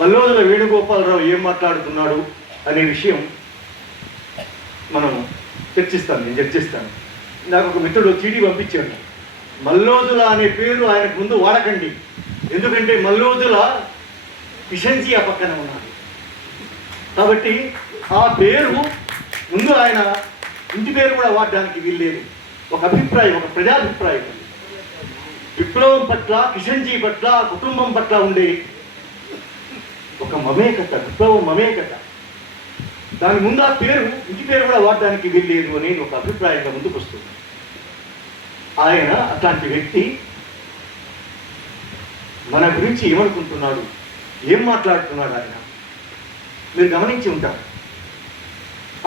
మల్లోజుల వేణుగోపాలరావు ఏం మాట్లాడుతున్నాడు అనే విషయం మనం చర్చిస్తాను నేను చర్చిస్తాను. నాకు ఒక మిత్రుడు చీటీ పంపించాడు. మల్లోజుల అనే పేరు ఆయనకు ముందు వాడకండి. ఎందుకంటే మల్లోజుల కిషన్జీ ఆ పక్కన ఉన్నాడు కాబట్టి ఆ పేరు ముందు ఆయన ఇంటి పేరు కూడా వాడడానికి వీల్లేదు. ఒక అభిప్రాయం ఒక ప్రజాభిప్రాయం. విప్లవం పట్ల కిషన్జీ పట్ల కుటుంబం పట్ల ఉండే ఒక మమేకత విప్లవం మమేకత. దాని ముందు ఆ పేరు ఇంటి పేరు కూడా వాడడానికి వీల్లేదు అని ఒక అభిప్రాయంగా ముందుకు వస్తుంది ఆయన అట్లాంటి వ్యక్తి మన గురించి ఏమనుకుంటున్నాడు ఏం మాట్లాడుతున్నాడు ఆయన? మీరు గమనించి ఉంటారు.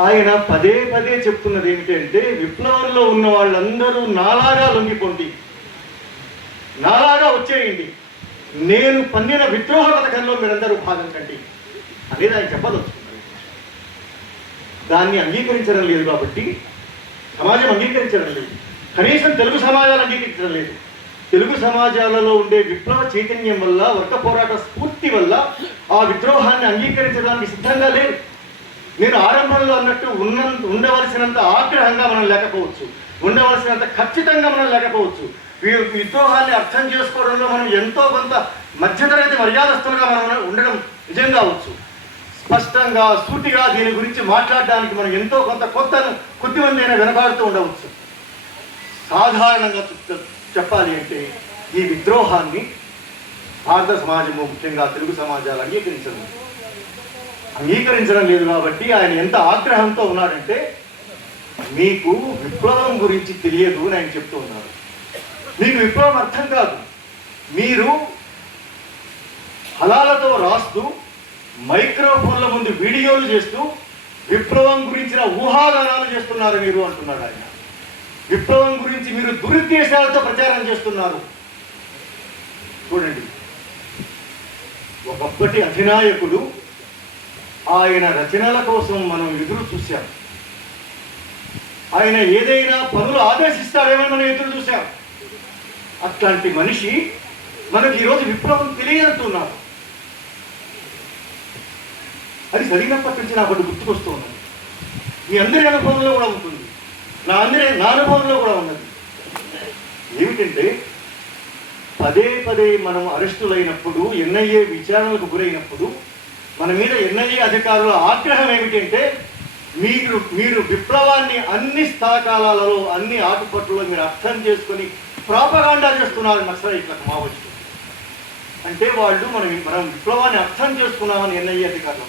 ఆయన పదే పదే చెప్తున్నది ఏమిటంటే విప్లవంలో ఉన్న వాళ్ళందరూ నాలాగా లొంగిపోండి. నాలాగా వచ్చేయండి. నేను పన్నిన విద్రోహ పథకంలో మీరందరూ భాగం కండి. అనేది ఆయన చెప్పదలుచుకున్నారు దాన్ని అంగీకరించడం లేదు కాబట్టి సమాజం అంగీకరించడం లేదు. కనీసం తెలుగు సమాజాలు అంగీకరించడం లేదు. తెలుగు సమాజాలలో ఉండే విప్లవ చైతన్యం వల్ల వర్గ పోరాట స్ఫూర్తి వల్ల ఆ విద్రోహాన్ని అంగీకరించడానికి సిద్ధంగా లేదు నేను ఆరంభంలో అన్నట్టు ఉన్న ఉండవలసినంత ఆగ్రహంగా మనం లేకపోవచ్చు. ఉండవలసినంత ఖచ్చితంగా మనం లేకపోవచ్చు. విద్రోహాన్ని అర్థం చేసుకోవడంలో మనం ఎంతో కొంత మధ్యతరగతి మర్యాదస్తులుగా మనం ఉండడం నిజం కావచ్చు. స్పష్టంగా సూటిగా దీని గురించి మాట్లాడడానికి మనం ఎంతో కొంత కొత్త కొద్దిమంది అయినా వెనకాడుతూ ఉండవచ్చు. సాధారణంగా చెప్పాలి అంటే ఈ విద్రోహాన్ని భారత సమాజము ముఖ్యంగా తెలుగు సమాజాలు అంగీకరించడం అంగీకరించడం లేదు కాబట్టి ఆయన ఎంత ఆగ్రహంతో ఉన్నాడంటే మీకు విప్లవం గురించి తెలియదు అని ఆయన చెప్తూ ఉన్నారు. మీకు విప్లవం అర్థం కాదు. మీరు హలాలతో రాస్తూ మైక్రోఫోన్ల ముందు వీడియోలు చేస్తూ విప్లవం గురించిన ఊహాగానాలు చేస్తున్నారు మీరు అంటున్నాడు ఆయన. విప్లవం గురించి మీరు దురుద్దేశాలతో ప్రచారం చేస్తున్నారు. చూడండి. ఒకప్పటి అధినాయకుడు ఆయన రచనల కోసం మనం ఎదురు చూశాం. ఆయన ఏదైనా పనులు ఆదేశిస్తాడేమో మనం ఎదురు చూశాం. అట్లాంటి మనిషి మనకి ఈరోజు విప్లవం తెలియదంటున్నారు అది చదివినప్పటి నుంచి నాకు ఒకటి గుర్తుకొస్తూ ఉన్నది మీ అందరి అనుభవంలో కూడా ఉంటుంది. నా అందరి నా అనుభవంలో కూడా ఉన్నది. ఏమిటంటే పదే పదే మనం అరెస్టులైనప్పుడు ఎన్ఐఏ విచారణలకు గురైనప్పుడు మన మీద ఎన్ఐఏ అధికారుల ఆగ్రహం ఏమిటంటే మీరు మీరు విప్లవాన్ని అన్ని స్థాకాలలో అన్ని ఆటుపట్టులో మీరు అర్థం చేసుకొని ప్రాపగాండా చేస్తున్నారు నక్సలైట్లకు మావోయిస్టులు అంటే వాళ్ళు మనం మనం విప్లవాన్ని అర్థం చేసుకున్నామని ఎన్ఐఏ అధికారులు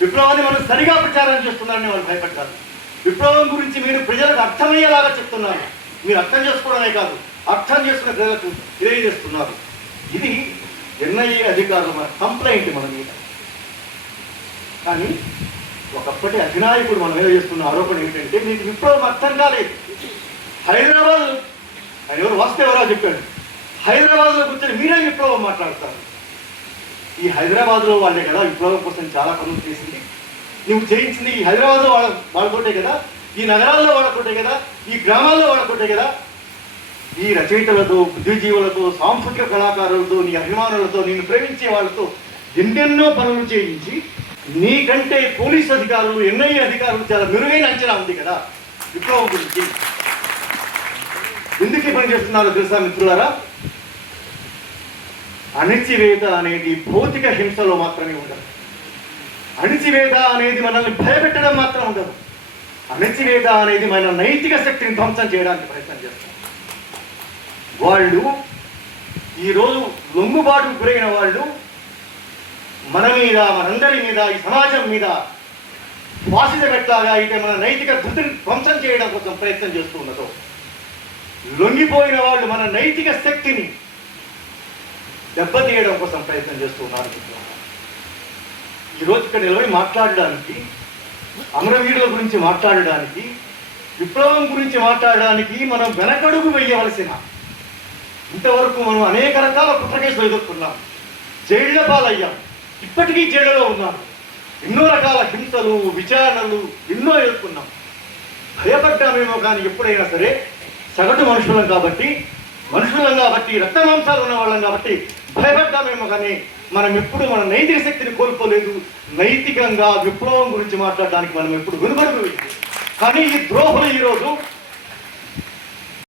విప్లవాన్ని మనం సరిగా ప్రచారం చేస్తున్నారని వాళ్ళు భయపడ్డారు. విప్లవం గురించి మీరు ప్రజలకు అర్థమయ్యేలాగా చెప్తున్నారు. మీరు అర్థం చేసుకోవడమే కాదు అర్థం చేసుకున్న ప్రజలకు తెలియజేస్తున్నారు. ఇది ఎన్ఐఏ అధికారులు మన కంప్లైంట్ మన మీద. కానీ ఒకప్పటి అధినాయకుడు మన మీద చేస్తున్న ఆరోపణ ఏంటంటే మీకు విప్లవం అర్థం కాలేదు. హైదరాబాద్ ఆయన ఎవరు? వాస్తవరావు చెప్పాడు. హైదరాబాద్లో కూర్చొని మీరే విప్లవం మాట్లాడతారు. ఈ హైదరాబాద్లో వాళ్ళే కదా విప్లవం కోసం చాలా పనులు చేసింది. నువ్వు చేయించింది ఈ హైదరాబాద్లో వాళ్ళ వాళ్ళతోటే కదా? ఈ నగరాల్లో వాళ్ళతోటే కదా? ఈ గ్రామాల్లో వాళ్ళతోటే కదా? ఈ రచయితలతో బుద్ధిజీవులతో సాంస్కృతిక కళాకారులతో నీ అభిమానులతో నేను ప్రేమించే వాళ్ళతో ఎన్నెన్నో పనులు చేయించి నీకంటే పోలీస్ అధికారులు ఎన్ఐఏ అధికారులు చాలా మెరుగైన అంచనా ఉంది కదా? విప్లవం గురించి. ఎందుకు ఈ పని చేస్తున్నారో తెలుసా మిత్రులారా? అణిచివేత అనేది భౌతిక హింసలో మాత్రమే ఉండదు. అణిచివేత అనేది మనల్ని భయపెట్టడం మాత్రం ఉండదు. అణిచివేత అనేది మన నైతిక శక్తిని ధ్వంసం చేయడానికి ప్రయత్నం చేస్తారు వాళ్ళు ఈరోజు లొంగుబాటుకు గురైన వాళ్ళు మన మీద మనందరి మీద ఈ సమాజం మీద వాసిత పెట్టాగా అయితే మన నైతిక ధృతిని ధ్వంసం చేయడం కోసం ప్రయత్నం చేస్తూ ఉన్నదో లొంగిపోయిన వాళ్ళు మన నైతిక శక్తిని దెబ్బతీయడం కోసం ప్రయత్నం చేస్తున్నారు ఈరోజు ఇక్కడ నిలబడి మాట్లాడడానికి అమరవీరుల గురించి మాట్లాడడానికి విప్లవం గురించి మాట్లాడడానికి మనం వెనకడుగు వేయవలసిన ఇంతవరకు మనం అనేక రకాల కుట్రకేసులు ఎదుర్కొన్నాం. జైళ్ళ పాలయ్యాం. ఇప్పటికీ జైళ్ళలో ఉన్నాం. ఎన్నో రకాల హింసలు విచారణలు ఎన్నో ఎదుర్కొన్నాం. భయపడ్డామేమో కానీ ఎప్పుడైనా సరే సగటు మనుషులం కాబట్టి మనుషులం కాబట్టి రక్త మాంసాలు ఉన్న వాళ్ళం కాబట్టి భయపడ్డామేమో కానీ మనం ఎప్పుడు మన నైతిక శక్తిని కోల్పోలేదు. నైతికంగా విప్లవం గురించి మాట్లాడడానికి మనం ఎప్పుడు వెనుకడుగు కానీ ఈ ద్రోహులు ఈరోజు